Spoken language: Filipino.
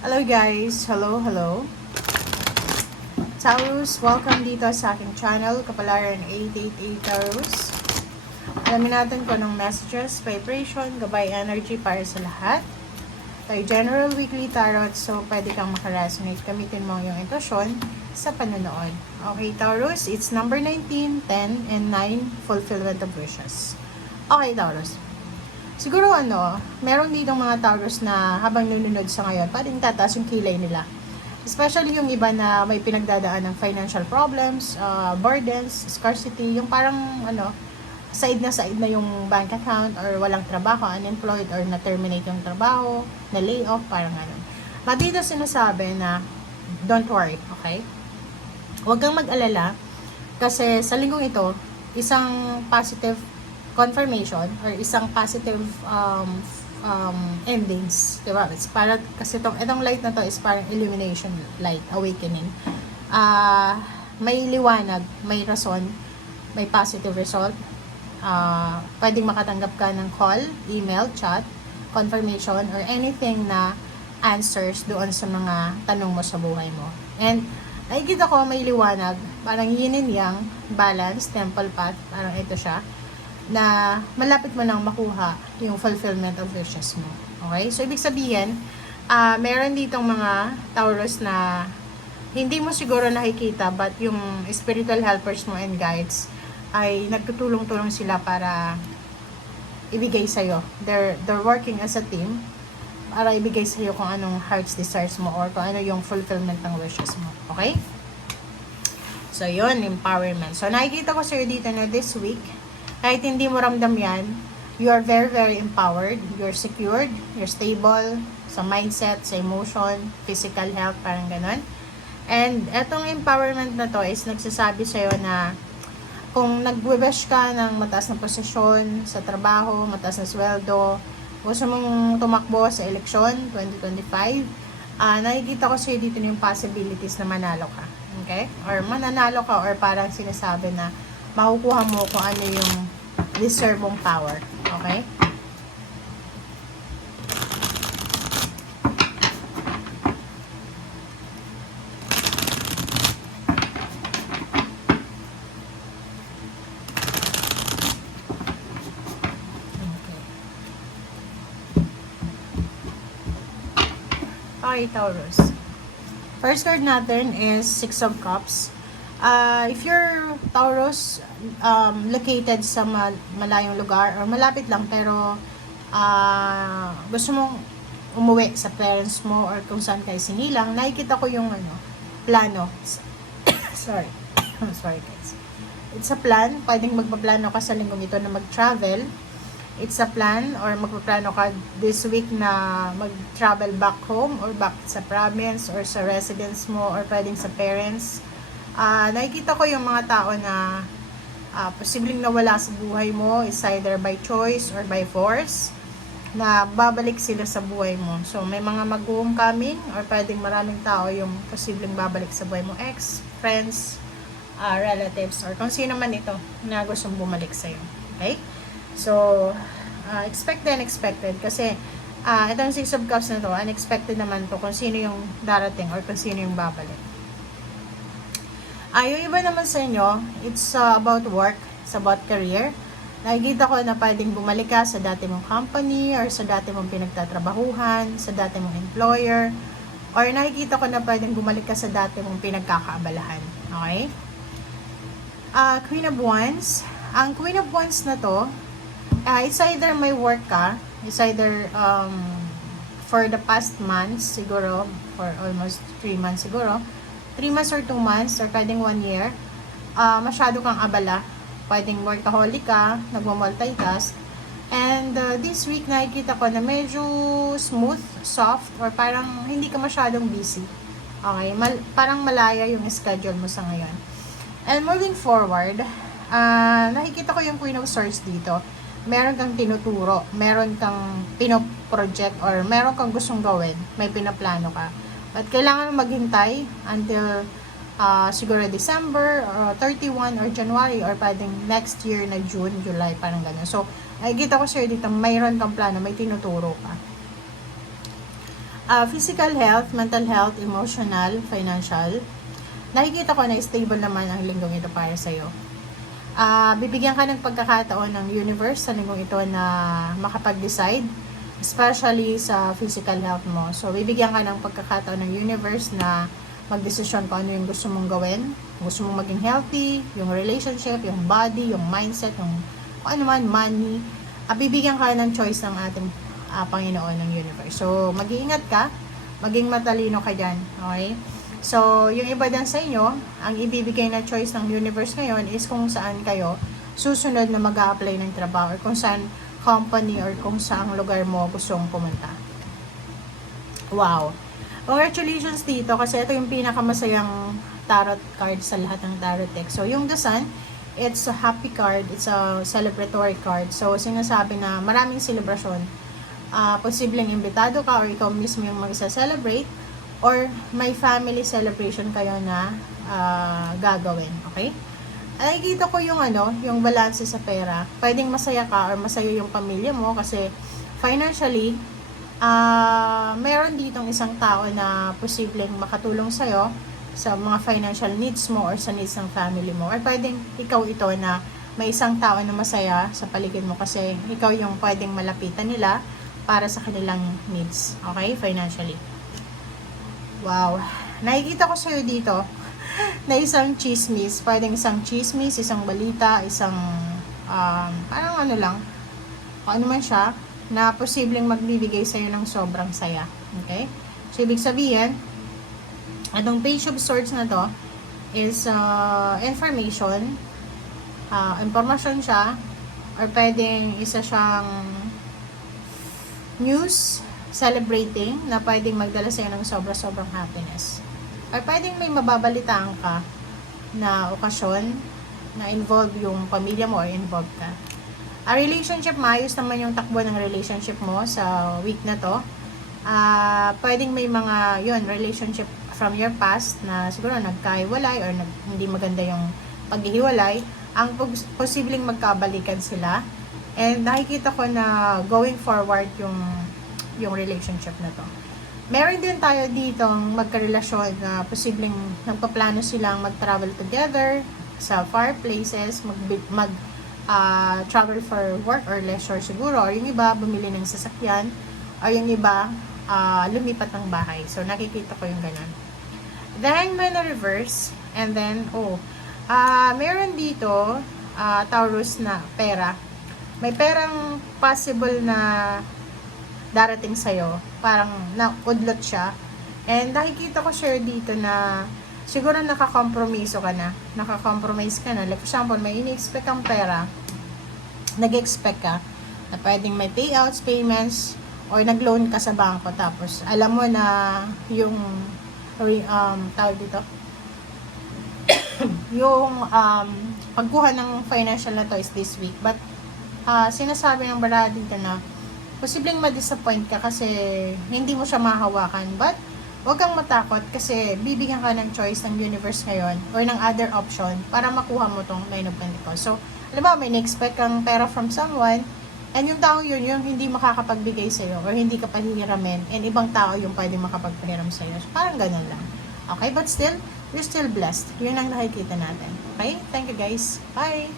Hello guys! Hello! Taurus, welcome dito sa aking channel, Kapalaran 888 Taurus. Alamin natin kung anong messages, vibration, gabay energy para sa lahat. Tayo general weekly tarot, so pwede kang makaresonate. Gamitin mo yung intuition sa panonood. Okay Taurus, it's number 19, 10, and 9, fulfillment of wishes. Okay Taurus. Siguro meron dito mga Taurus na habang nununod sa ngayon, parang tataas yung kilay nila. Especially yung iba na may pinagdadaan ng financial problems, burdens, scarcity, yung parang side na yung bank account or walang trabaho, unemployed or na-terminate yung trabaho, na-lay off, parang gano'n. But dito sinasabi na don't worry, okay? Huwag kang mag-alala kasi sa linggong ito, isang positive confirmation or isang positive endings, diba? It's para kasi itong light na to is parang illumination light, awakening. May liwanag, may rason, may positive result. Pwedeng makatanggap ka ng call, email, chat, confirmation, or anything na answers doon sa mga tanong mo sa buhay mo. And nakikita ko may liwanag, parang yin and yang, balance, temple path, parang ito siya, na malapit mo nang makuha yung fulfillment of wishes mo. Okay? So, ibig sabihin, meron ditong mga Taurus na hindi mo siguro nakikita, but yung spiritual helpers mo and guides ay nagtutulong-tulong sila para ibigay sa'yo. They're working as a team para ibigay sa'yo kung anong heart's desires mo or kung ano yung fulfillment ng wishes mo. Okay? So, yun, empowerment. So, nakikita ko sa'yo dito na this week, kahit hindi mo ramdam yan, you are very, very empowered. You're secured, you're stable, sa mindset, sa emotion, physical health, parang ganun. And etong empowerment na to is nagsasabi sa'yo na kung nag-wish ka ng mataas na posisyon sa trabaho, mataas na sweldo, gusto mong tumakbo sa eleksyon 2025, nakikita ko sa'yo dito yung possibilities na manalo ka. Okay? Or mananalo ka or parang sinasabi na makukuha mo kung ano yung deserve mong power. Okay? Okay, Taurus. First card natin is Six of Cups. If you're Taurus, located sa malayong lugar or malapit lang pero gusto mong umuwi sa parents mo or kung saan kayo sinilang, nakikita ko yung plano. Sorry. Sorry guys. It's a plan. Pwedeng magpaplano ka sa linggong ito na mag-travel. It's a plan or magpaplano ka this week na mag-travel back home or back sa province or sa residence mo or pwedeng sa parents. Nakikita ko yung mga tao na posibleng nawala sa buhay mo is either by choice or by force na babalik sila sa buhay mo. So, may mga mag-homecoming or pwedeng maraming tao yung posibleng babalik sa buhay mo. Ex, friends, relatives, or kung sino man ito na gustong bumalik sa'yo. Okay? So, expected and unexpected kasi itong Six of Cups na to, unexpected naman to kung sino yung darating or kung sino yung babalik. Yung iba naman sa inyo, it's about work, it's about career. Nakikita ko na pwedeng bumalik ka sa dati mong company or sa dati mong pinagtatrabahuhan, sa dati mong employer, or nakikita ko na pwedeng bumalik ka sa dati mong pinagkakaabalahan. Okay? Queen of Wands. Ang Queen of Wands na to, it's either may work ka, it's either for the past months, siguro, for almost 3 months siguro, 3 months or 2 months, or pwedeng 1 year, masyado kang abala. Pwedeng workaholic ka, nagmo-multitask. And this week, nakikita ko na medyo smooth, soft, or parang hindi ka masyadong busy. Okay? Parang malaya yung schedule mo sa ngayon. And moving forward, nakikita ko yung Queen of Swords dito. Meron kang tinuturo, meron kang pinoproject, or meron kang gustong gawin, may pinaplano ka. But kailangan maghintay until siguro December, 31, or January, or pwedeng next year na June, July, parang gano'n. So, nakikita ko sa'yo dito, mayroon kang plano, may tinuturo ka. Physical health, mental health, emotional, financial. Nakikita ko na stable naman ang linggong ito para sa'yo. Bibigyan ka ng pagkakataon ng universe sa linggong ito na makapag-decide, especially sa physical health mo. So, bibigyan ka ng pagkakataon ng universe na magdesisyon kung ano yung gusto mong gawin. Gusto mong maging healthy, yung relationship, yung body, yung mindset, yung kung ano man, money. Bibigyan ka ng choice ng ating Panginoon ng universe. So, mag-iingat ka, maging matalino ka dyan. Okay? So, yung iba din sa inyo, ang ibibigay na choice ng universe ngayon is kung saan kayo susunod na mag-a-apply ng trabaho or kung saan company or kung saang lugar mo gustong pumunta. Wow! Congratulations dito kasi ito yung pinakamasayang tarot card sa lahat ng tarot deck. So, yung The Sun, it's a happy card, it's a celebratory card. So, sinasabi na maraming celebration. Posibleng imbitado ka or ikaw mismo yung mag-celebrate or may family celebration kayo na gagawin, okay? Nakikita ko yung yung balance sa pera. Pwedeng masaya ka or masaya yung pamilya mo kasi financially meron ditong isang tao na posibleng makatulong sa'yo sa mga financial needs mo or sa needs ng family mo. Or pwedeng ikaw ito na may isang tao na masaya sa paligid mo kasi ikaw yung pwedeng malapitan nila para sa kanilang needs. Okay? Financially. Wow. Nakikita ko sa'yo dito na isang chismis. Pwedeng isang chismis, isang balita, isang parang lang, kung ano man siya, na posibleng magbibigay sa'yo ng sobrang saya. Okay? So, ibig sabihin, itong Page of Swords na to is information. Information siya or pwedeng isa siyang news celebrating na pwedeng magdala sa'yo ng sobrang happiness. Or pwedeng may mababalitaan ka na okasyon na involve yung pamilya mo or involved ka. A relationship, maayos naman yung takbo ng relationship mo sa week na to. Pwedeng may mga relationship from your past na siguro nagkahiwalay or hindi maganda yung paghihiwalay. Ang posibleng magkabalikan sila. And nakikita ko na going forward yung relationship na to. Meron din tayo ditong magkarelasyon na posibleng nagpaplano silang mag-travel together sa far places, travel for work or leisure siguro. Or yung iba, bumili ng sasakyan. Or yung iba, lumipat ng bahay. So, nakikita ko yung ganun. The Hangman na reverse. And then, meron dito, Taurus na pera. May perang possible na darating sa'yo. Parang naudlot siya. And nakikita ko sure dito na siguro nakakompromiso ka na. Nakakompromise ka na. Like for example, may ini-expect kang pera. Nag-expect ka na pwedeng may payouts, payments, or nag-loan ka sa bangko. Tapos, alam mo na yung tawag dito, yung pagkuha ng financial na to is this week. But, sinasabi ng barada dito na posibleng ma-disappoint ka kasi hindi mo siya mahawakan. But, huwag kang matakot kasi bibigyan ka ng choice ng universe ngayon or ng other option para makuha mo tong Nine of Pentacles. So, alam mo, may na-expect kang pera from someone and yung tao yun, yung hindi makakapagbigay sa'yo or hindi ka pahihiramin and ibang tao yung pwede makapagpahiram sa'yo. So, parang ganun lang. Okay? But still, you're still blessed. Yun ang nakikita natin. Okay? Thank you guys. Bye!